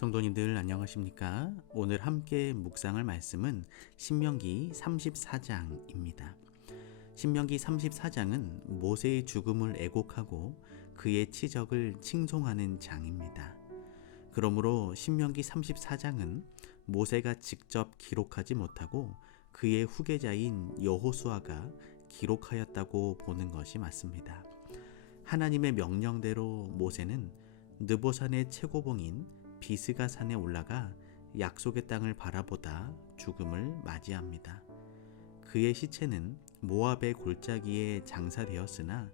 성도님들 안녕하십니까? 오늘 함께 묵상할 말씀은 신명기 34장입니다. 신명기 34장은 모세의 죽음을 애곡하고 그의 치적을 칭송하는 장입니다. 그러므로 신명기 34장은 모세가 직접 기록하지 못하고 그의 후계자인 여호수아가 기록하였다고 보는 것이 맞습니다. 하나님의 명령대로 모세는 느보산의 최고봉인 비스가산에 올라가 약속의 땅을 바라보다 죽음을 맞이합니다. 그의 시체는 모압의 골짜기에 장사되었으나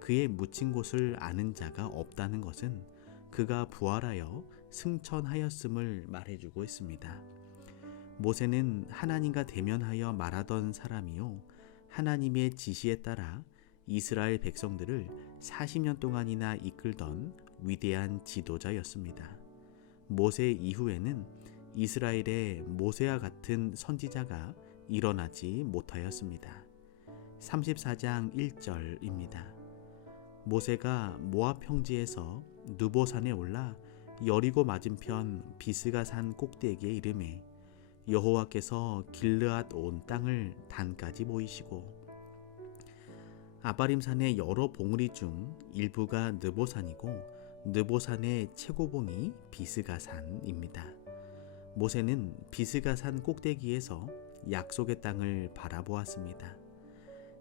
그의 묻힌 곳을 아는 자가 없다는 것은 그가 부활하여 승천하였음을 말해주고 있습니다. 모세는 하나님과 대면하여 말하던 사람이요, 하나님의 지시에 따라 이스라엘 백성들을 40년 동안이나 이끌던 위대한 지도자였습니다. 모세 이후에는 이스라엘에 모세와 같은 선지자가 일어나지 못하였습니다. 34장 1절입니다. 모세가 모압 평지에서 느보산에 올라 여리고 맞은편 비스가산 꼭대기에 이르매 여호와께서 길르앗 온 땅을 단까지 보이시고 아바림산의 여러 봉우리 중 일부가 느보산이고 느보산의 최고봉이 비스가산입니다. 모세는 비스가산 꼭대기에서 약속의 땅을 바라보았습니다.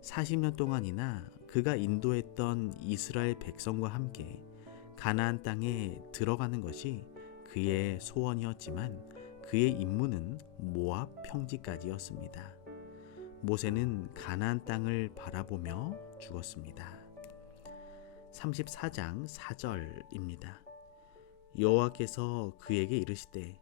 40년 동안이나 그가 인도했던 이스라엘 백성과 함께 가나안 땅에 들어가는 것이 그의 소원이었지만 그의 임무는 모압 평지까지였습니다. 모세는 가나안 땅을 바라보며 죽었습니다. 34장 4절입니다. 여호와께서 그에게 이르시되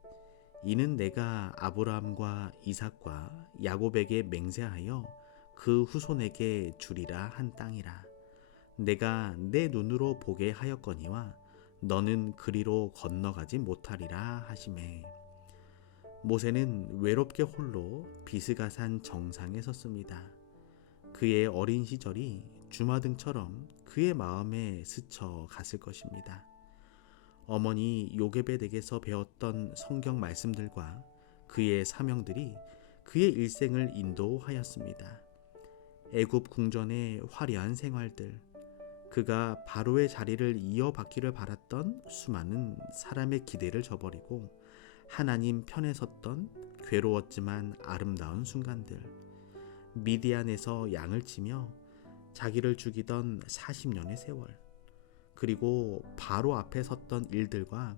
이는 내가 아브라함과 이삭과 야곱에게 맹세하여 그 후손에게 주리라 한 땅이라. 내가 내 눈으로 보게 하였거니와 너는 그리로 건너가지 못하리라 하시매. 모세는 외롭게 홀로 비스가산 정상에 섰습니다. 그의 어린 시절이 주마등처럼 그의 마음에 스쳐 갔을 것입니다. 어머니 요게벳에게서 배웠던 성경 말씀들과 그의 사명들이 그의 일생을 인도하였습니다. 애굽 궁전의 화려한 생활들, 그가 바로의 자리를 이어받기를 바랐던 수많은 사람의 기대를 저버리고 하나님 편에 섰던 괴로웠지만 아름다운 순간들, 미디안에서 양을 치며 자기를 죽이던 40년의 세월, 그리고 바로 앞에 섰던 일들과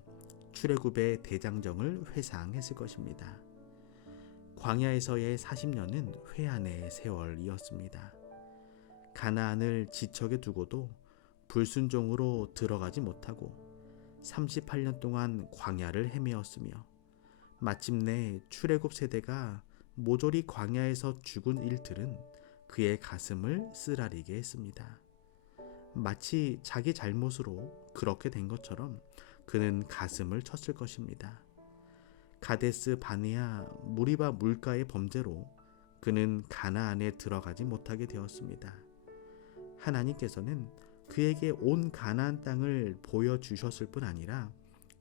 출애굽의 대장정을 회상했을 것입니다. 광야에서의 40년은 회한의 세월이었습니다. 가나안을 지척에 두고도 불순종으로 들어가지 못하고 38년 동안 광야를 헤매었으며 마침내 출애굽 세대가 모조리 광야에서 죽은 일들은 그의 가슴을 쓰라리게 했습니다. 마치 자기 잘못으로 그렇게 된 것처럼 그는 가슴을 쳤을 것입니다. 가데스 바네아 무리바 물가의 범죄로 그는 가나안에 들어가지 못하게 되었습니다. 하나님께서는 그에게 온 가나안 땅을 보여주셨을 뿐 아니라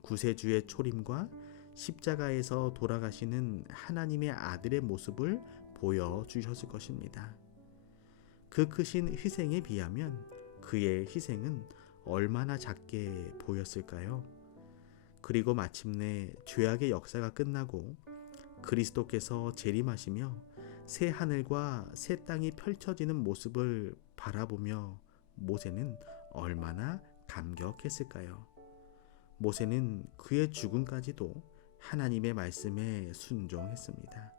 구세주의 초림과 십자가에서 돌아가시는 하나님의 아들의 모습을 보여주셨을 것입니다. 그 크신 희생에 비하면 그의 희생은 얼마나 작게 보였을까요? 그리고 마침내 죄악의 역사가 끝나고 그리스도께서 재림하시며 새 하늘과 새 땅이 펼쳐지는 모습을 바라보며 모세는 얼마나 감격했을까요? 모세는 그의 죽음까지도 하나님의 말씀에 순종했습니다.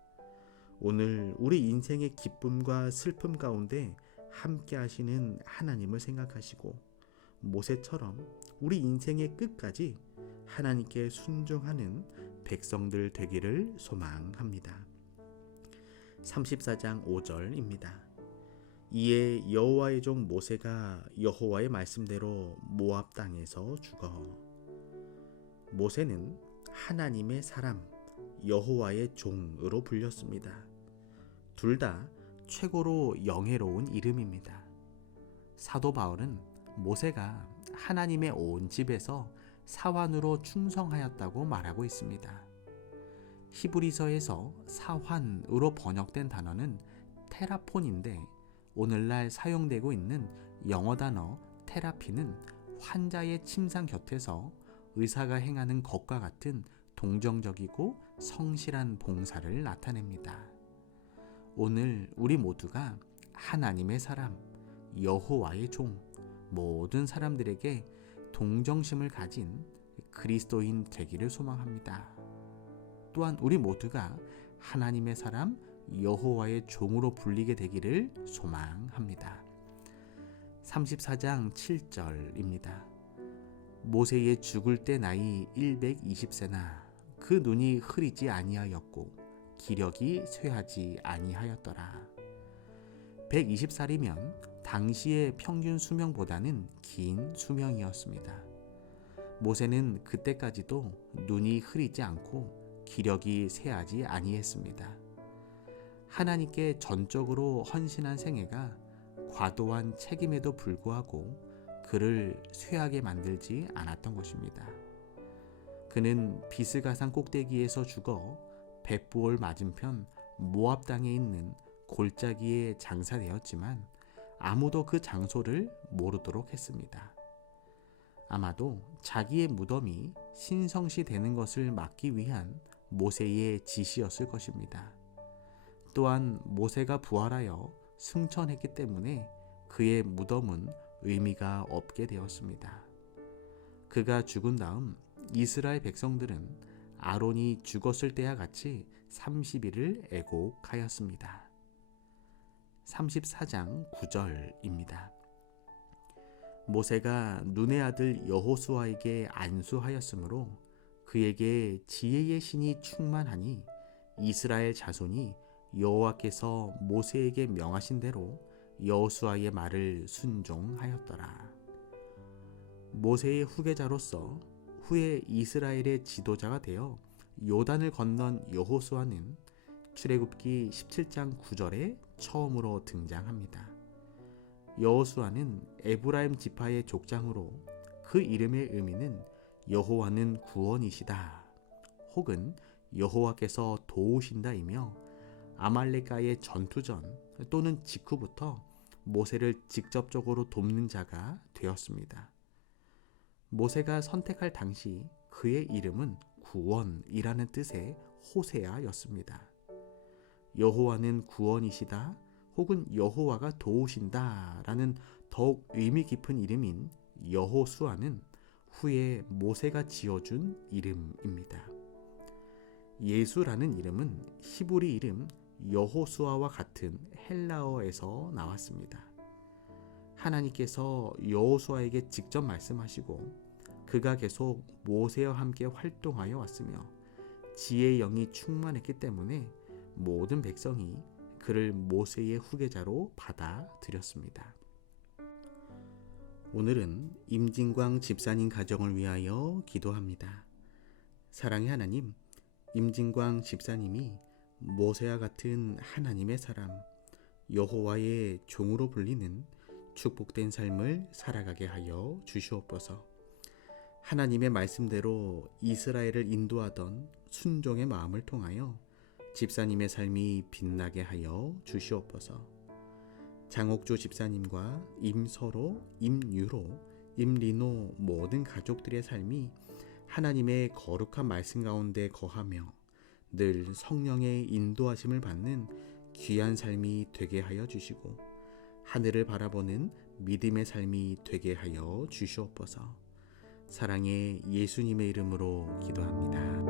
오늘 우리 인생의 기쁨과 슬픔 가운데 함께 하시는 하나님을 생각하시고 모세처럼 우리 인생의 끝까지 하나님께 순종하는 백성들 되기를 소망합니다. 34장 5절입니다. 이에 여호와의 종 모세가 여호와의 말씀대로 모압 땅에서 죽어. 모세는 하나님의 사람, 여호와의 종으로 불렸습니다. 둘 다 최고로 영예로운 이름입니다. 사도 바울은 모세가 하나님의 온 집에서 사환으로 충성하였다고 말하고 있습니다. 히브리서에서 사환으로 번역된 단어는 테라폰인데 오늘날 사용되고 있는 영어 단어 테라피는 환자의 침상 곁에서 의사가 행하는 것과 같은 동정적이고 성실한 봉사를 나타냅니다. 오늘 우리 모두가 하나님의 사람, 여호와의 종, 모든 사람들에게 동정심을 가진 그리스도인 되기를 소망합니다. 또한 우리 모두가 하나님의 사람, 여호와의 종으로 불리게 되기를 소망합니다. 34장 7절입니다. 모세의 죽을 때 나이 120세나 그 눈이 흐리지 아니하였고 기력이 쇠하지 아니하였더라. 120살이면 당시의 평균 수명보다는 긴 수명이었습니다. 모세는 그때까지도 눈이 흐리지 않고 기력이 쇠하지 아니했습니다. 하나님께 전적으로 헌신한 생애가 과도한 책임에도 불구하고 그를 쇠하게 만들지 않았던 것입니다. 그는 비스가산 꼭대기에서 죽어 벳부올 맞은편 모압 땅에 있는 골짜기에 장사되었지만 아무도 그 장소를 모르도록 했습니다. 아마도 자기의 무덤이 신성시 되는 것을 막기 위한 모세의 지시였을 것입니다. 또한 모세가 부활하여 승천했기 때문에 그의 무덤은 의미가 없게 되었습니다. 그가 죽은 다음 이스라엘 백성들은 아론이 죽었을 때와 같이 30일을 애곡하였습니다. 34장 9절입니다. 모세가 눈의 아들 여호수아에게 안수하였으므로 그에게 지혜의 신이 충만하니 이스라엘 자손이 여호와께서 모세에게 명하신 대로 여호수아의 말을 순종하였더라. 모세의 후계자로서 후에 이스라엘의 지도자가 되어 요단을 건넌 여호수아는 출애굽기 17장 9절에 처음으로 등장합니다. 여호수아는 에브라임 지파의 족장으로 그 이름의 의미는 여호와는 구원이시다 혹은 여호와께서 도우신다이며 아말렉과의 전투전 또는 직후부터 모세를 직접적으로 돕는 자가 되었습니다. 모세가 선택할 당시 그의 이름은 구원이라는 뜻의 호세아였습니다. 여호와는 구원이시다 혹은 여호와가 도우신다라는 더욱 의미 깊은 이름인 여호수아는 후에 모세가 지어준 이름입니다. 예수라는 이름은 히브리 이름 여호수아와 같은 헬라어에서 나왔습니다. 하나님께서 여호수아에게 직접 말씀하시고 그가 계속 모세와 함께 활동하여 왔으며 지혜의 영이 충만했기 때문에 모든 백성이 그를 모세의 후계자로 받아들였습니다. 오늘은 임진광 집사님 가정을 위하여 기도합니다. 사랑의 하나님, 임진광 집사님이 모세와 같은 하나님의 사람, 여호와의 종으로 불리는 축복된 삶을 살아가게 하여 주시옵소서. 하나님의 말씀대로 이스라엘을 인도하던 순종의 마음을 통하여 집사님의 삶이 빛나게 하여 주시옵소서. 장옥조 집사님과 임서로, 임유로, 임리노 모든 가족들의 삶이 하나님의 거룩한 말씀 가운데 거하며 늘 성령의 인도하심을 받는 귀한 삶이 되게 하여 주시고 하늘을 바라보는 믿음의 삶이 되게 하여 주시옵소서. 사랑의 예수님의 이름으로 기도합니다.